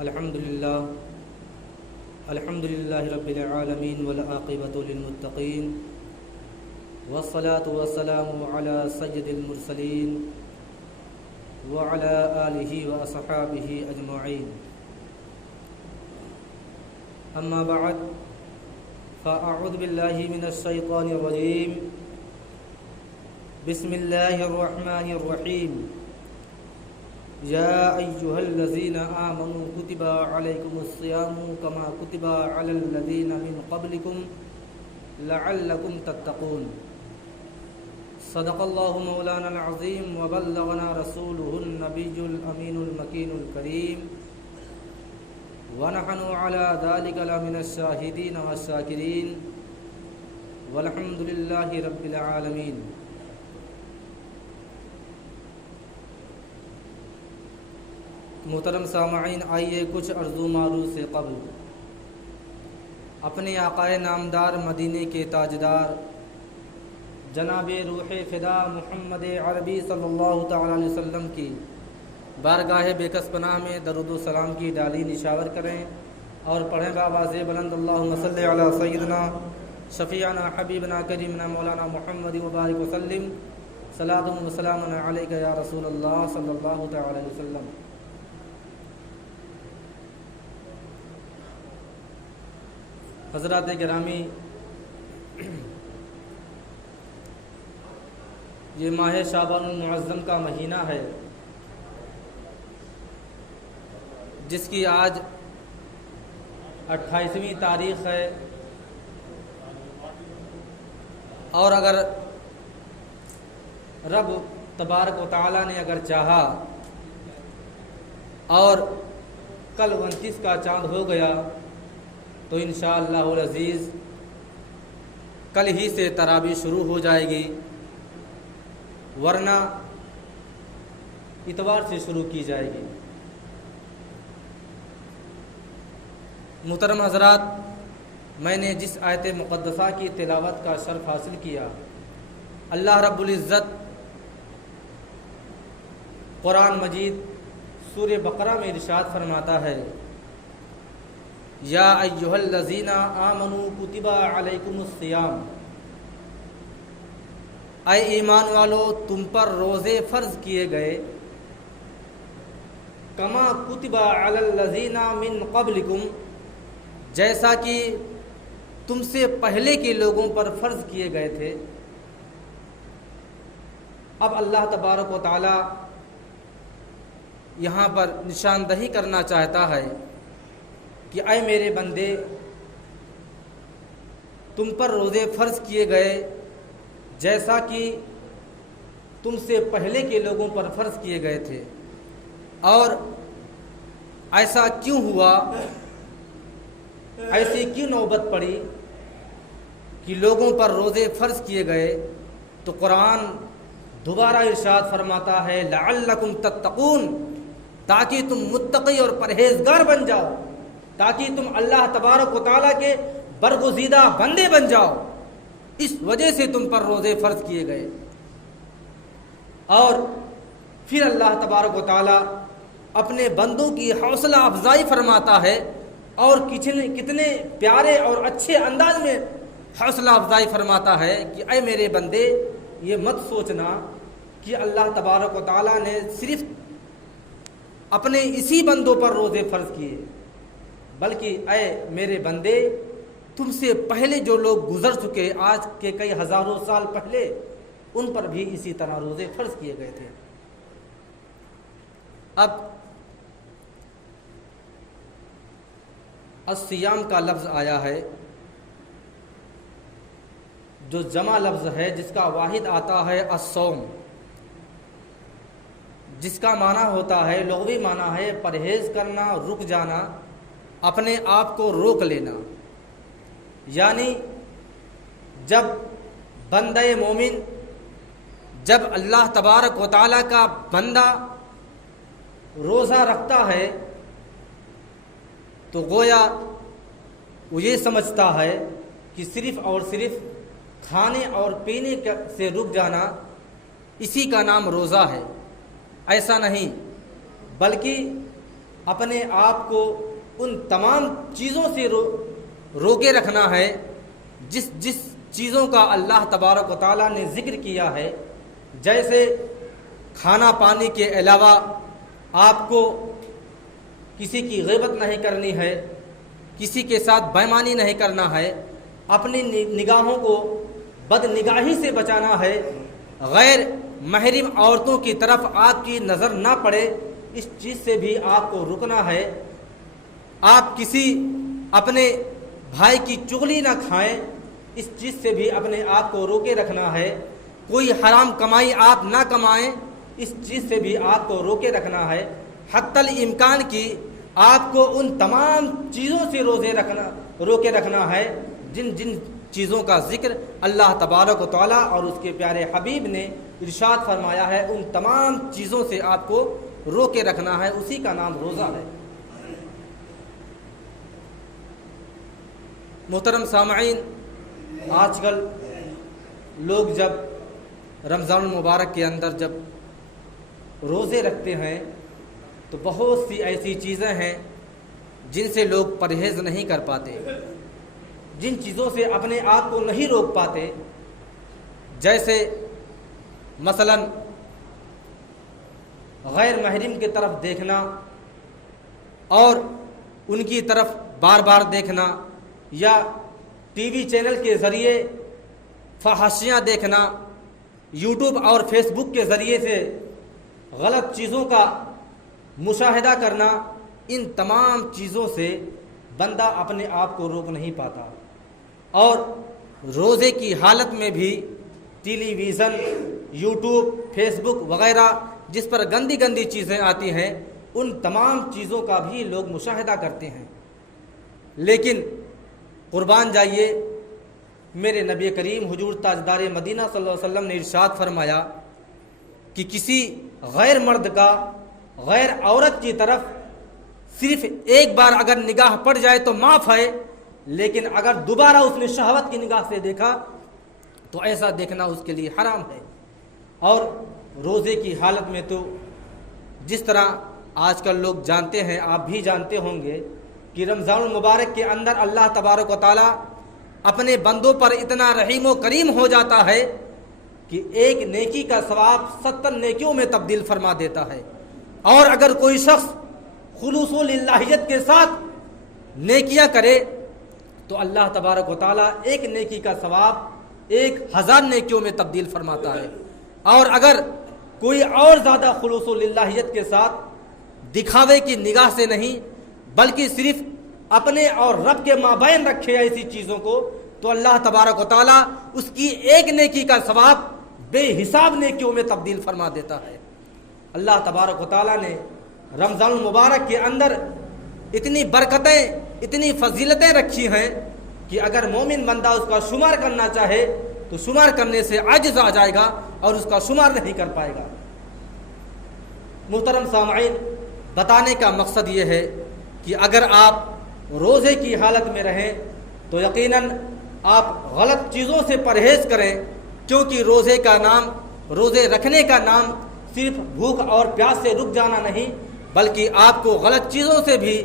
الحمد لله رب العالمين والعاقبة للمتقين والصلاة والسلام على سيد المرسلين وعلى آله وأصحابه أجمعين. أما بعد فأعوذ بالله من الشيطان الرجيم. بسم الله الرحمن الرحيم. يا أيها الذين آمنوا كتب عليكم الصيام كما كتب على الذين من قبلكم لعلكم تتقون. صدق الله مولانا العظيم وبلغنا رسوله النبي الأمين المكين الكريم ونحن على ذلك لمن الشاهدين والشاكرين والحمد لله رب العالمين. محترم سامعین، آئیے کچھ عرض و معروض سے قبل اپنے آقائے نامدار مدینے کے تاجدار جناب روح فدا محمد عربی صلی اللہ تعالی علیہ وسلم کی بارگاہ بےکس پناہ میں درود و سلام کی ڈالی نشاور کریں اور پڑھیں بآواز بلند اللہم صلی علی سیدنا شفیعنا حبیبنا کریمنا مولانا محمد مبارک وسلم صلاۃ و سلام علیک یا رسول اللہ صلی اللہ تعالی علیہ وسلم. حضرات گرامی، یہ ماہ شعبان المعظم کا مہینہ ہے جس کی آج 28ویں تاریخ ہے، اور اگر رب تبارک و تعالی نے اگر چاہا اور کل 29 کا چاند ہو گیا تو انشاءاللہ العزیز کل ہی سے تراویح شروع ہو جائے گی، ورنہ اتوار سے شروع کی جائے گی. محترم حضرات، میں نے جس آیت مقدسہ کی تلاوت کا شرف حاصل کیا، اللہ رب العزت قرآن مجید سورہ بقرہ میں ارشاد فرماتا ہے، یا ایھا الذین آمنوا کتب علیکم الصیام، اے ایمان والو تم پر روزے فرض کیے گئے، کما کتب علی الذین من قبلکم، جیسا کہ تم سے پہلے کے لوگوں پر فرض کیے گئے تھے. اب اللہ تبارک و تعالی یہاں پر نشاندہی کرنا چاہتا ہے کہ اے میرے بندے، تم پر روزے فرض کیے گئے جیسا کہ تم سے پہلے کے لوگوں پر فرض کیے گئے تھے. اور ایسا کیوں ہوا، ایسی کیوں نوبت پڑی کہ لوگوں پر روزے فرض کیے گئے؟ تو قرآن دوبارہ ارشاد فرماتا ہے لعلکم تتقون، تاکہ تم متقی اور پرہیزگار بن جاؤ، تاکہ تم اللہ تبارک و تعالیٰ کے برگزیدہ بندے بن جاؤ. اس وجہ سے تم پر روزے فرض کیے گئے. اور پھر اللہ تبارک و تعالیٰ اپنے بندوں کی حوصلہ افزائی فرماتا ہے، اور کتنے پیارے اور اچھے انداز میں حوصلہ افزائی فرماتا ہے کہ اے میرے بندے، یہ مت سوچنا کہ اللہ تبارک و تعالیٰ نے صرف اپنے اسی بندوں پر روزے فرض کیے، بلکہ اے میرے بندے، تم سے پہلے جو لوگ گزر چکے، آج کے کئی ہزاروں سال پہلے، ان پر بھی اسی طرح روزے فرض کیے گئے تھے. اب الصیام کا لفظ آیا ہے، جو جمع لفظ ہے، جس کا واحد آتا ہے الصوم، جس کا معنی ہوتا ہے، لغوی معنی ہے پرہیز کرنا، رک جانا، اپنے آپ کو روک لینا. یعنی جب بندہ مومن، جب اللہ تبارک و تعالیٰ کا بندہ روزہ رکھتا ہے تو گویا وہ یہ سمجھتا ہے کہ صرف اور صرف کھانے اور پینے سے رک جانا اسی کا نام روزہ ہے. ایسا نہیں، بلکہ اپنے آپ کو ان تمام چیزوں سے روکے رکھنا ہے جس چیزوں کا اللہ تبارک و تعالیٰ نے ذکر کیا ہے، جیسے کھانا پانی کے علاوہ آپ کو کسی کی غیبت نہیں کرنی ہے، کسی کے ساتھ بے ایمانی نہیں کرنا ہے، اپنی نگاہوں کو بد نگاہی سے بچانا ہے، غیر محرم عورتوں کی طرف آپ کی نظر نہ پڑے، اس چیز سے بھی آپ کو رکنا ہے، آپ کسی اپنے بھائی کی چغلی نہ کھائیں، اس چیز سے بھی اپنے آپ کو روکے رکھنا ہے، کوئی حرام کمائی آپ نہ کمائیں، اس چیز سے بھی آپ کو روکے رکھنا ہے، حتی الامکان کی آپ کو ان تمام چیزوں سے روکے رکھنا ہے جن چیزوں کا ذکر اللہ تبارک و تعالیٰ اور اس کے پیارے حبیب نے ارشاد فرمایا ہے، ان تمام چیزوں سے آپ کو روکے رکھنا ہے، اسی کا نام روزہ ہے۔ محترم سامعین، آج کل لوگ جب رمضان المبارک کے اندر جب روزے رکھتے ہیں تو بہت سی ایسی چیزیں ہیں جن سے لوگ پرہیز نہیں کر پاتے، جن چیزوں سے اپنے آپ کو نہیں روک پاتے، جیسے مثلا غیر محرم کی طرف دیکھنا اور ان کی طرف بار بار دیکھنا، یا ٹی وی چینل کے ذریعے فحاشیاں دیکھنا، یوٹیوب اور فیس بک کے ذریعے سے غلط چیزوں کا مشاہدہ کرنا، ان تمام چیزوں سے بندہ اپنے آپ کو روک نہیں پاتا، اور روزے کی حالت میں بھی ٹیلی ویژن، یوٹیوب، فیس بک وغیرہ جس پر گندی گندی چیزیں آتی ہیں، ان تمام چیزوں کا بھی لوگ مشاہدہ کرتے ہیں۔ لیکن قربان جائیے، میرے نبی کریم حضور تاجدار مدینہ صلی اللہ علیہ وسلم نے ارشاد فرمایا کہ کسی غیر مرد کا غیر عورت کی طرف صرف ایک بار اگر نگاہ پڑ جائے تو معاف ہے، لیکن اگر دوبارہ اس نے شہوت کی نگاہ سے دیکھا تو ایسا دیکھنا اس کے لیے حرام ہے۔ اور روزے کی حالت میں تو جس طرح آج کل لوگ جانتے ہیں، آپ بھی جانتے ہوں گے کہ رمضان المبارک کے اندر اللہ تبارک و تعالیٰ اپنے بندوں پر اتنا رحیم و کریم ہو جاتا ہے کہ ایک نیکی کا ثواب 70 نیکیوں میں تبدیل فرما دیتا ہے، اور اگر کوئی شخص خلوص و للہیت کے ساتھ نیکیاں کرے تو اللہ تبارک و تعالیٰ ایک نیکی کا ثواب 1000 نیکیوں میں تبدیل فرماتا ہے، اور اگر کوئی اور زیادہ خلوص و للہیت کے ساتھ دکھاوے کی نگاہ سے نہیں بلکہ صرف اپنے اور رب کے مابین رکھے ایسی چیزوں کو، تو اللہ تبارک و تعالیٰ اس کی ایک نیکی کا ثواب بے حساب نیکیوں میں تبدیل فرما دیتا ہے۔ اللہ تبارک و تعالیٰ نے رمضان المبارک کے اندر اتنی برکتیں، اتنی فضیلتیں رکھی ہیں کہ اگر مومن بندہ اس کا شمار کرنا چاہے تو شمار کرنے سے عاجز آ جائے گا اور اس کا شمار نہیں کر پائے گا۔ محترم سامعین، بتانے کا مقصد یہ ہے کہ اگر آپ روزے کی حالت میں رہیں تو یقیناً آپ غلط چیزوں سے پرہیز کریں، کیونکہ روزے کا نام، روزے رکھنے کا نام صرف بھوک اور پیاس سے رک جانا نہیں، بلکہ آپ کو غلط چیزوں سے بھی،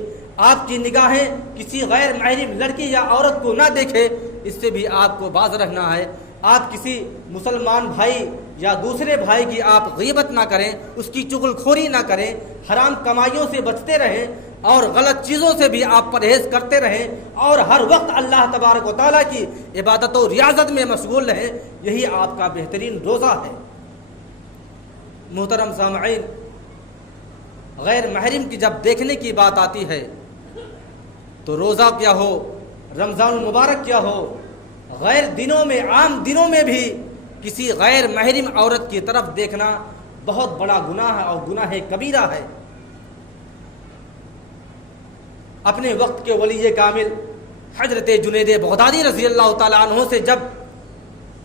آپ کی نگاہیں کسی غیر محرم لڑکی یا عورت کو نہ دیکھے، اس سے بھی آپ کو باز رہنا ہے۔ آپ کسی مسلمان بھائی یا دوسرے بھائی کی آپ غیبت نہ کریں، اس کی چغل خوری نہ کریں، حرام کمائیوں سے بچتے رہیں، اور غلط چیزوں سے بھی آپ پرہیز کرتے رہیں، اور ہر وقت اللہ تبارک و تعالیٰ کی عبادت و ریاضت میں مشغول رہیں۔ یہی آپ کا بہترین روزہ ہے۔ محترم سامعین، غیر محرم کی جب دیکھنے کی بات آتی ہے تو روزہ کیا ہو، رمضان المبارک کیا ہو، غیر دنوں میں، عام دنوں میں بھی کسی غیر محرم عورت کی طرف دیکھنا بہت بڑا گناہ ہے اور گناہ کبیرہ ہے۔ اپنے وقت کے ولی کامل حضرت جنید بغدادی رضی اللہ تعالیٰ عنہ سے جب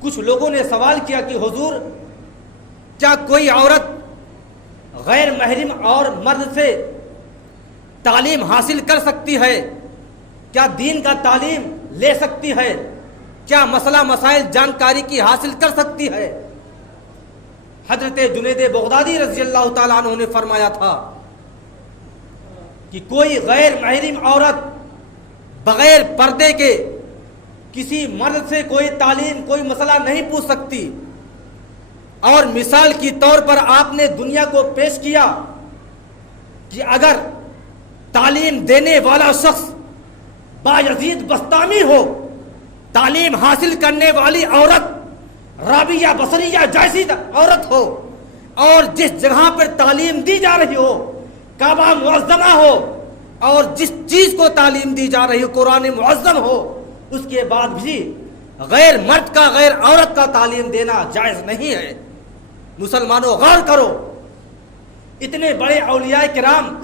کچھ لوگوں نے سوال کیا کہ حضور، کیا کوئی عورت غیر محرم اور مرد سے تعلیم حاصل کر سکتی ہے؟ کیا دین کا تعلیم لے سکتی ہے؟ کیا مسئلہ مسائل جانکاری کی حاصل کر سکتی ہے؟ حضرت جنید بغدادی رضی اللہ تعالیٰ عنہ نے فرمایا تھا کہ کوئی غیر محرم عورت بغیر پردے کے کسی مرد سے کوئی تعلیم کوئی مسئلہ نہیں پوچھ سکتی. اور مثال کی طور پر آپ نے دنیا کو پیش کیا کہ اگر تعلیم دینے والا شخص بایزید بسطامی ہو، تعلیم حاصل کرنے والی عورت رابعہ بصریہ جیسی عورت ہو، اور جس جگہ پر تعلیم دی جا رہی ہو کعبہ معظمہ ہو، اور جس چیز کو تعلیم دی جا رہی ہو قرآن معظم ہو، اس کے بعد بھی غیر مرد کا غیر عورت کا تعلیم دینا جائز نہیں ہے. مسلمانوں غور کرو، اتنے بڑے اولیاء کرام،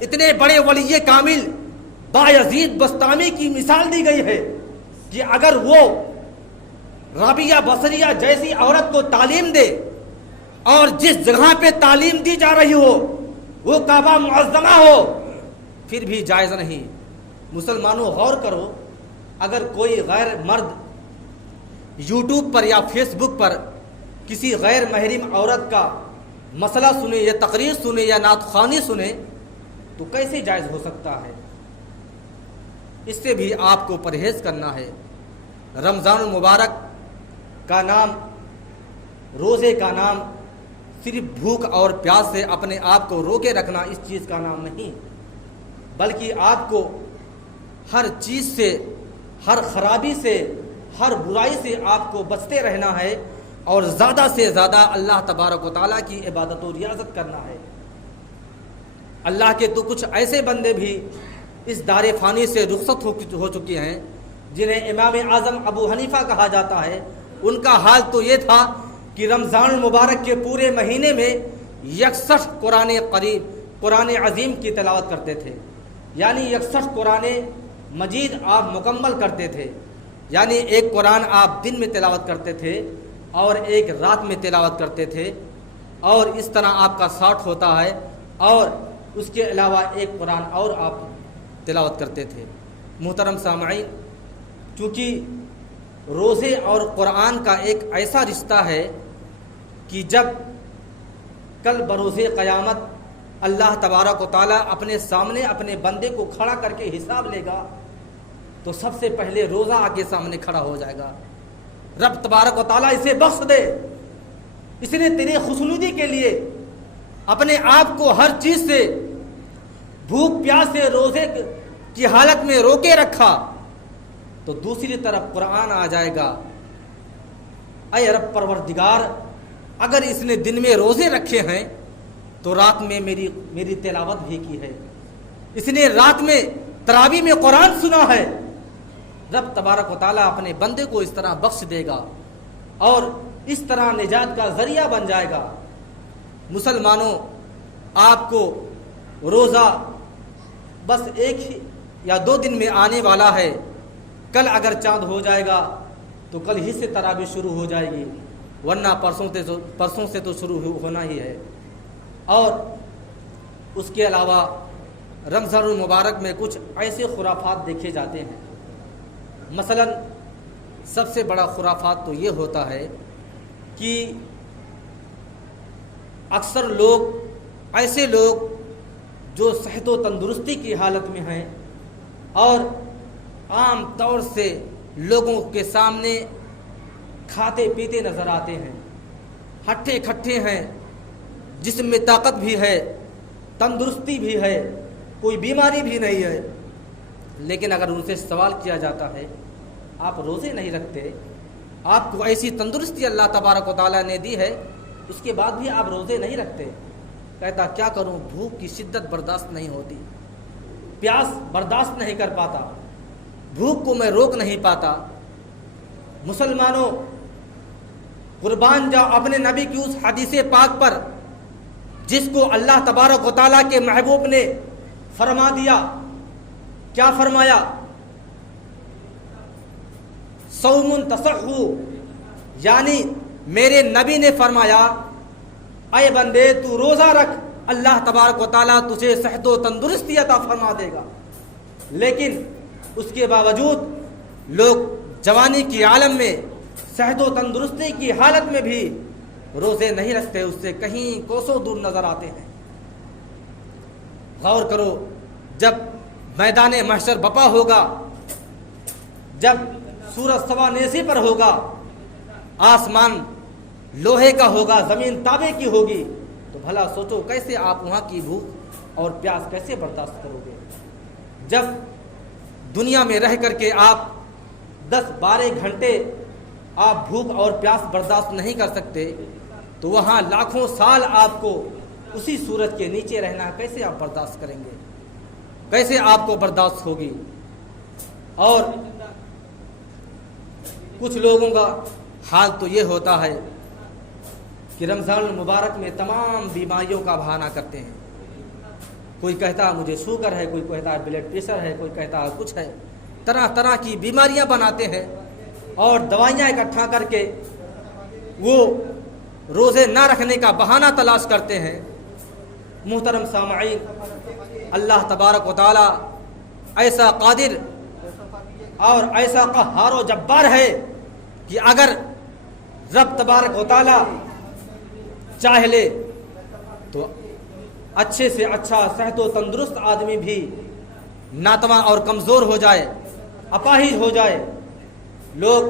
اتنے بڑے ولی کامل بایزید بسطامی کی مثال دی گئی ہے کہ اگر وہ رابعہ بصریہ جیسی عورت کو تعلیم دے اور جس جگہ پہ تعلیم دی جا رہی ہو وہ کعبہ معظمہ ہو پھر بھی جائز نہیں. مسلمانوں غور کرو، اگر کوئی غیر مرد یوٹیوب پر یا فیس بک پر کسی غیر محرم عورت کا مسئلہ سنے یا تقریر سنے یا نعت خوانی سنے تو کیسے جائز ہو سکتا ہے؟ اس سے بھی آپ کو پرہیز کرنا ہے. رمضان المبارک کا نام، روزے کا نام صرف بھوک اور پیاس سے اپنے آپ کو روکے رکھنا اس چیز کا نام نہیں، بلکہ آپ کو ہر چیز سے، ہر خرابی سے، ہر برائی سے آپ کو بچتے رہنا ہے اور زیادہ سے زیادہ اللہ تبارک و تعالیٰ کی عبادت و ریاضت کرنا ہے. اللہ کے تو کچھ ایسے بندے بھی اس دار فانی سے رخصت ہو چکے ہیں جنہیں امام اعظم ابو حنیفہ کہا جاتا ہے. ان کا حال تو یہ تھا کہ رمضان المبارک کے پورے مہینے میں 61 قرآن عظیم کی تلاوت کرتے تھے، یعنی 61 قرآن مجید آپ مکمل کرتے تھے. یعنی ایک قرآن آپ دن میں تلاوت کرتے تھے اور ایک رات میں تلاوت کرتے تھے، اور اس طرح آپ کا 60 ہوتا ہے، اور اس کے علاوہ ایک قرآن اور آپ تلاوت کرتے تھے. محترم سامعین، چونکہ روزے اور قرآن کا ایک ایسا رشتہ ہے کہ جب کل بروز قیامت اللہ تبارک و تعالیٰ اپنے سامنے اپنے بندے کو کھڑا کر کے حساب لے گا تو سب سے پہلے روزہ آگے سامنے کھڑا ہو جائے گا. رب تبارک و تعالیٰ اسے بخش دے، اس نے تیری خوشنودی کے لیے اپنے آپ کو ہر چیز سے، بھوک پیاس سے، روزے کی حالت میں روکے رکھا، تو دوسری طرف قرآن آ جائے گا، اے رب پروردگار اگر اس نے دن میں روزے رکھے ہیں تو رات میں میری تلاوت بھی کی ہے، اس نے رات میں تراویح میں قرآن سنا ہے. رب تبارک و تعالیٰ اپنے بندے کو اس طرح بخش دے گا اور اس طرح نجات کا ذریعہ بن جائے گا. مسلمانوں، آپ کو روزہ بس ایک یا 2 دن میں آنے والا ہے. کل اگر چاند ہو جائے گا تو کل ہی سے تراویح شروع ہو جائے گی، ورنہ پرسوں سے تو شروع ہونا ہی ہے. اور اس کے علاوہ رمضان المبارک میں کچھ ایسے خرافات دیکھے جاتے ہیں. مثلا سب سے بڑا خرافات تو یہ ہوتا ہے کہ اکثر ایسے لوگ جو صحت و تندرستی کی حالت میں ہیں اور عام طور سے لوگوں کے سامنے کھاتے پیتے نظر آتے ہیں، ہٹھے کھٹے ہیں، جسم میں طاقت بھی ہے، تندرستی بھی ہے، کوئی بیماری بھی نہیں ہے، لیکن اگر ان سے سوال کیا جاتا ہے آپ روزے نہیں رکھتے، آپ کو ایسی تندرستی اللہ تبارک و تعالیٰ نے دی ہے، اس کے بعد بھی آپ روزے نہیں رکھتے، کہتا کیا کروں، بھوک کی شدت برداشت نہیں ہوتی، پیاس برداشت نہیں کر پاتا، بھوک کو میں روک نہیں پاتا. مسلمانوں، قربان جاؤ اپنے نبی کی اس حدیث پاک پر جس کو اللہ تبارک و تعالیٰ کے محبوب نے فرما دیا. کیا فرمایا؟ صوم تصحو، یعنی میرے نبی نے فرمایا اے بندے تو روزہ رکھ، اللہ تبارک و تعالیٰ تجھے صحت و تندرستی عطا فرما دے گا. لیکن اس کے باوجود لوگ جوانی کی عالم میں صحت و تندرستی کی حالت میں بھی روزے نہیں رکھتے، اس سے کہیں کوسوں دور نظر آتے ہیں. غور کرو، جب میدان محشر بپا ہوگا، جب سورج سوا نیزے پر ہوگا، آسمان لوہے کا ہوگا، زمین تانبے کی ہوگی، تو بھلا سوچو کیسے آپ وہاں کی بھوک اور پیاس کیسے برداشت کرو گے؟ جب دنیا میں رہ کر کے آپ 10-12 گھنٹے آپ بھوک اور پیاس برداشت نہیں کر سکتے، تو وہاں لاکھوں سال آپ کو اسی سورج کے نیچے رہنا کیسے آپ برداشت کریں گے؟ کیسے آپ کو برداشت ہوگی؟ اور کچھ لوگوں کا حال تو یہ ہوتا ہے کہ رمضان المبارک میں تمام بیماریوں کا بہانہ کرتے ہیں. کوئی کہتا ہے مجھے شوگر ہے، کوئی کہتا ہے بلڈ پریشر ہے، کوئی کہتا ہے کچھ ہے، طرح طرح کی بیماریاں بناتے ہیں اور دوائیاں اکٹھا کر کے وہ روزے نہ رکھنے کا بہانہ تلاش کرتے ہیں. محترم سامعین، اللہ تبارک و تعالی ایسا قادر اور ایسا قہار و جبار ہے کہ اگر رب تبارک و تعالی چاہ لے تو اچھے سے اچھا صحت و تندرست آدمی بھی ناتواں اور کمزور ہو جائے، اپاہج ہو جائے. لوگ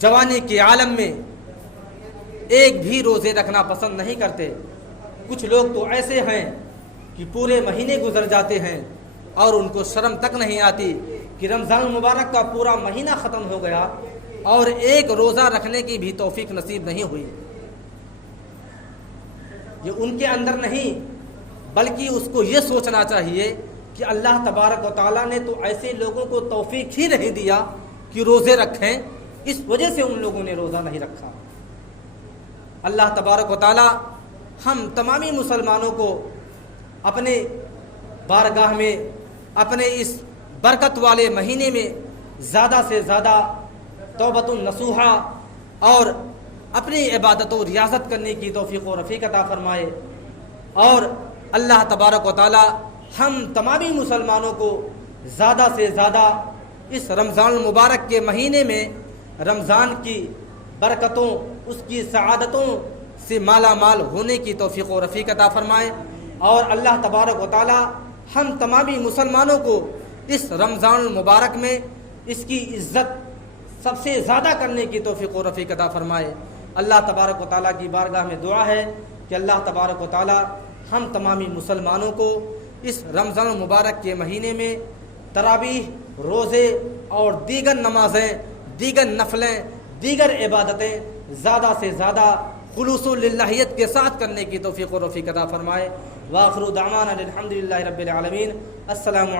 جوانی کے عالم میں ایک بھی روزے رکھنا پسند نہیں کرتے. کچھ لوگ تو ایسے ہیں کہ پورے مہینے گزر جاتے ہیں اور ان کو شرم تک نہیں آتی کہ رمضان المبارک کا پورا مہینہ ختم ہو گیا اور ایک روزہ رکھنے کی بھی توفیق نصیب نہیں ہوئی. یہ ان کے اندر نہیں، بلکہ اس کو یہ سوچنا چاہیے کہ اللہ تبارک و تعالیٰ نے تو ایسے لوگوں کو توفیق ہی نہیں دیا کہ روزے رکھیں، اس وجہ سے ان لوگوں نے روزہ نہیں رکھا. اللہ تبارک و تعالیٰ ہم تمامی مسلمانوں کو اپنے بارگاہ میں اپنے اس برکت والے مہینے میں زیادہ سے زیادہ توبۃ النصوحہ اور اپنی عبادت و ریاضت کرنے کی توفیق و رفیق عطا فرمائے. اور اللہ تبارک و تعالی ہم تمامی مسلمانوں کو زیادہ سے زیادہ اس رمضان المبارک کے مہینے میں رمضان کی برکتوں، اس کی سعادتوں سے مالا مال ہونے کی توفیق و رفیق عطا فرمائے. اور اللہ تبارک و تعالی ہم تمامی مسلمانوں کو اس رمضان المبارک میں اس کی عزت سب سے زیادہ کرنے کی توفیق و رفیق عطا فرمائے. اللہ تبارک و تعالیٰ کی بارگاہ میں دعا ہے کہ اللہ تبارک و تعالیٰ ہم تمامی مسلمانوں کو اس رمضان المبارک کے مہینے میں تراویح، روزے اور دیگر نمازیں، دیگر نفلیں، دیگر عبادتیں زیادہ سے زیادہ خلوص و للہیت کے ساتھ کرنے کی توفیق و رفیق عطا فرمائے. وآخر دعوانا الحمد للہ رب العالمین. السلام